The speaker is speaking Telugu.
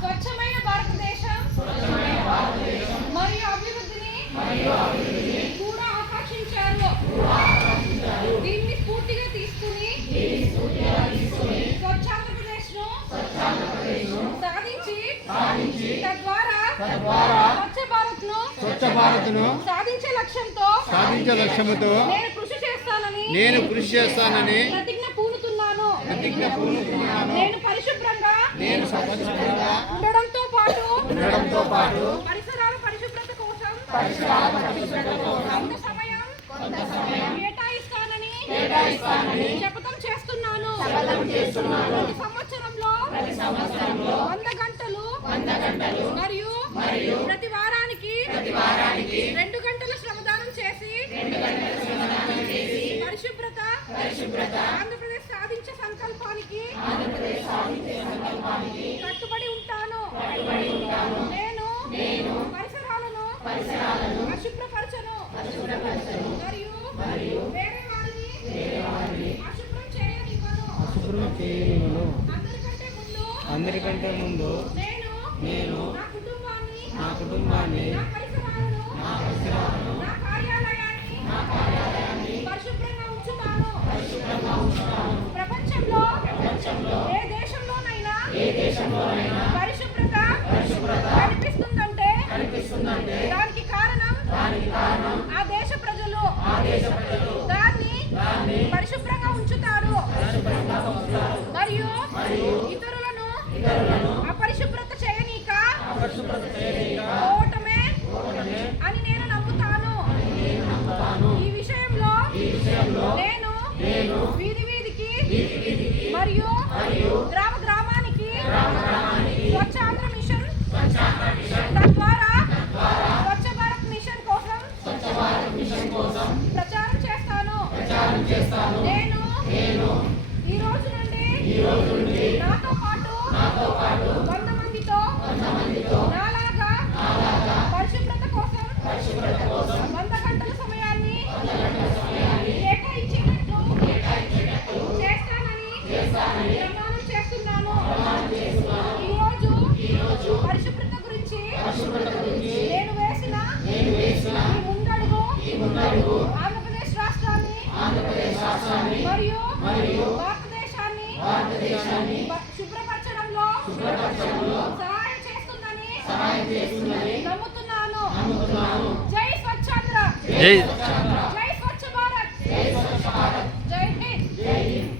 స్వచ్ఛమైన భారతదేశం మరియు అభివృద్ధిని కూడా ఆకాంక్షించారు. దీన్ని స్ఫూర్తిగా తీసుకుని స్వచ్ఛ ఆంధ్రప్రదేశ్ను సాధించి తద్వారా స్వచ్ఛ భారత్ను సాధించే లక్ష్యంతో నేను కృషి చేస్తానని ప్రతిజ్ఞ పూనుతున్నాను. నేను పరిశుభ్రంగా ఉండడంతో పాటు పరిసరాల పరిశుభ్రత కోసం కొంత సమయం కేటాయిస్తానని శపథం చేస్తున్నాను. ప్రతి సంవత్సరంలో 100 గంటలు మరియు ప్రతి వారానికి 2 గంటల శ్రమదానం చేసి పరిశుభ్రత ఆంధ్రప్రదేశ్ సాధించే సంకల్పానికి కట్టుబడి ఉంటాను. నేను పరిసరాలను అశుభ్రపరచను మరియు వేరే వారిని అశుభ్రం చేయనివ్వను. అందరికంటే ముందు నేను నా కుటుంబాన్ని నా పరిసరాలను నా కార్యాలయాన్ని పరిశుభ్రంగా ఉంచుతాను. ప్రపంచంలో ఏ దేశంలోనైనా పరిశుభ్రత కనిపిస్తుందంటే దానికి కారణం ఆ దేశ ప్రజలు దాన్ని పరిశుభ్రంగా ఉంచుతారు మరియు ఇతరులను అపరిశుభ్రత చేయనీక ఓటమే అని నేను నమ్ముతాను. ఈ విషయంలో నేను వీధికి మరియు గ్రామానికి స్వచ్ఛ ఆంధ్ర మిషన్ తద్వారా స్వచ్ఛ భారత్ మిషన్ కోసం ప్రచారం చేస్తాను. నేను ఈ రోజు నుండి నాతో పాటు 100 మందితో నాలాగా పరిశుభ్రత కోసం 100 గంటల సమయాన్ని కేటాయించేటట్లు చేస్తానని ప్రమాణం చేస్తున్నాను. ఈరోజు పరిశుభ్రత గురించి నేను వేసిన ఈ ముందడుగు ఆంధ్రప్రదేశ్ రాష్ట్రాన్ని మరియు భారతదేశాన్ని శుభ్రపరచడంలో సహాయం చేస్తుందని నమ్ముతున్నాను. జై స్వచ్ఛాంధ్ర.